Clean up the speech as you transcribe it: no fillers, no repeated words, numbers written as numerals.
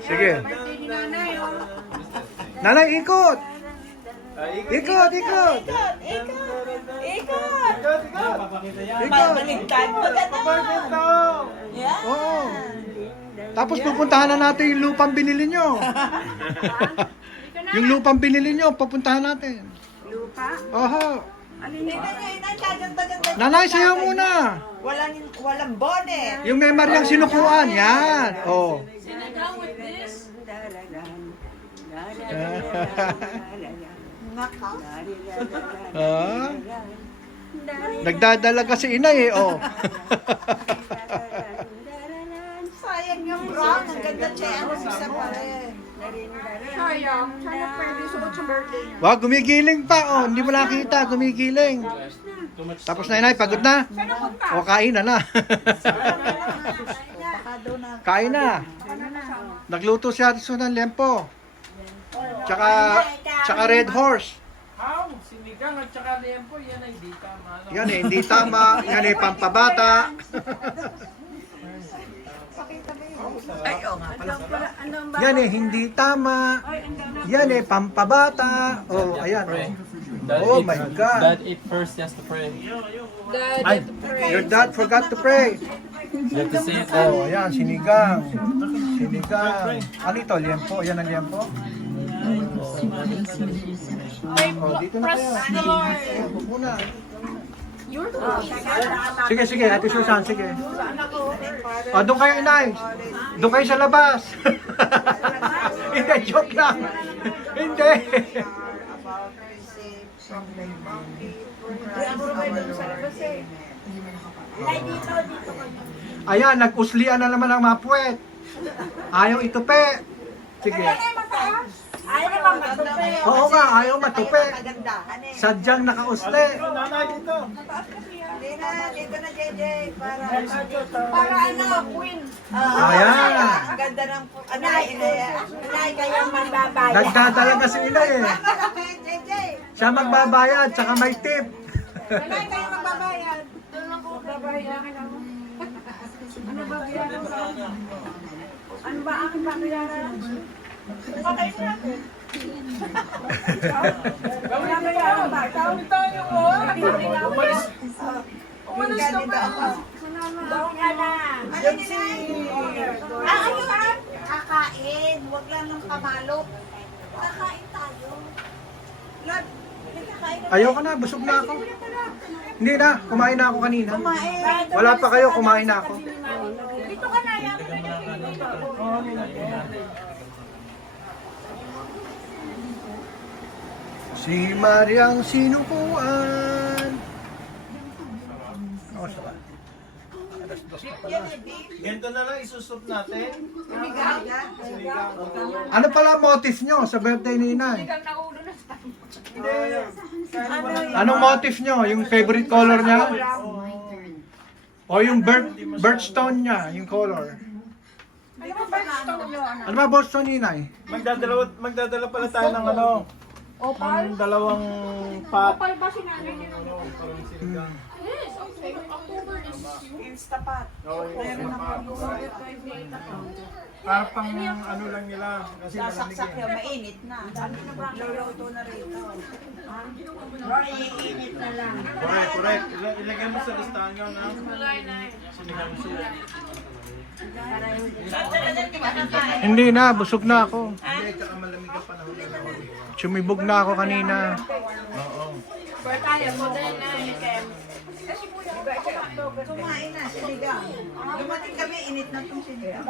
Sige. Nanay, ikot! Ikot, ikot! Ikot! Baligtad mo ka. Yan. Oo. Tapos pupuntahan na natin yung lupang binili nyo. Yung lupang binili nyo, pupuntahan natin. Lupa? Oho. Ganda. Nanay, sayaw muna. Walang bonnet. Yung may Mariang sinukuan, yan. Oh. Naka. Ah? Nagdadala kasi inay eh, oh. Sayang yung brown. Ang ganda siya. Ano isa pa rin. Sayang. Sana pwede suot sa birthday niya. Wag, gumigiling pa, oh. Hindi mo nakita, gumigiling. Tapos na inay, pagod na. O, kain na na. Kain na. Nagluto si Ate Su ng lempo. Tsaka Red Horse. Sinigang at saka lempo, yan ay hindi tama. Yan eh, hindi tama. Yan eh, pampabata. Ay, oh nga pala. Yan eh, hindi tama. Yan eh, pampabata. Oh, ayan. Oh my God. Dad ate first, he has to pray. Ay, your dad forgot to pray. You have to say it. Oh, ayan, sinigang. Sinigang. Ano ito, liempo? Ayan ang liempo. Oh, dito na kayo. Ayan, huwag muna. Sige, sige, Ate Susan, sige. Oh, doon kayo, inay. Doon kayo sa labas. Hindi, joke lang. Hindi. Ayan, nag-uslian na naman ang mapuwet. Ayaw itupi. Sige. Ay, naman matupi. Oo nga, ayaw matupi. Kagandahan eh. Sadyang nakausli. Dito na, JJ. Para ano, queen. Ayan. Ang ganda ng inay kayo magbabayad. Nagdadala kasi nila eh. JJ. Siya magbabayad, tsaka may tip. Nanay, kayo magbabayad. Doon lang ko magbabayad. Ano ba bayaran ko? Ano ba ang bayaran? Okay na. Wala bayaran ba? Ikaw? Umalis ka pa. Doon ka na. Ayun. Kakain. Huwag lang ng pamalo. Kakain tayo. Lord, kakain na. Ayoko na, busog na ako. Hindi na, kumain na ako kanina. Kumain. Wala pa kayo, kumain na ako. Dito ka na. Yan. Si Mariang sinukuan. Oh, saka. Alas dos na pala. Ganito na lang isusot natin. Ano pala motif nyo sa birthday ni Inay? Anong motif nyo? Yung favorite color niya? O yung birthstone niya, yung color? Ano ba birthstone ni Inay? Magdadala pala tayo ng ano. Ang dalawang pot. Kapal ba si nanay? Yes, okay. October is Instapat. Para pang ano lang nila. Kasi malamig Sasaksak eh. yun, mainit na. Luluto na rito. Iinit na lang. Correct. Ilagay mo sa listahan nyo na. Sinigang sila. Hindi na, busog na ako. Hindi, tsaka malamig ang panahon na lang. Sumibog na ako kanina. Kumain na, sinigang. Dumating kami, init na itong sinigang.